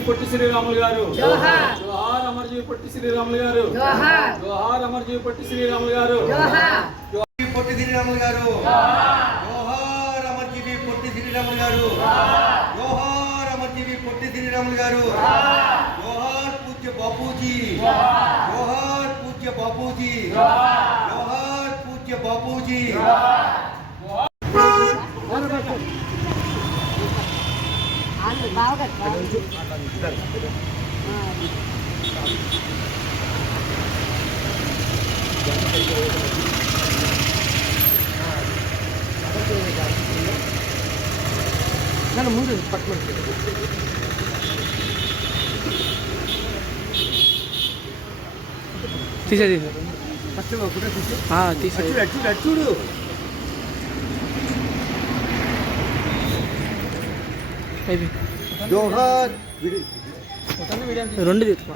పొట్టి శ్రీరాములు గారు జోహార్ అమర్జీ పొట్టి శ్రీరాములు గారు జోహార్ అమర్జీ పొట్టి శ్రీరాములు గారు పొట్టి శ్రీరాములు గారు జోహార్ అమర్జీ పొట్టి శ్రీరాములు గారు జోహార్ అమర్జీ పొట్టి శ్రీరాములు గారు జోహార్ పూజ్య బాపూజీ జోహార్ పూజ్య బాపూజీ జోహార్ పూజ్య బాపూజీ నన్ను ముందు పట్టుకోండి తీసేది ఫస్ట్ తీసేది చూడు జోహార్ రెండు తీసుకో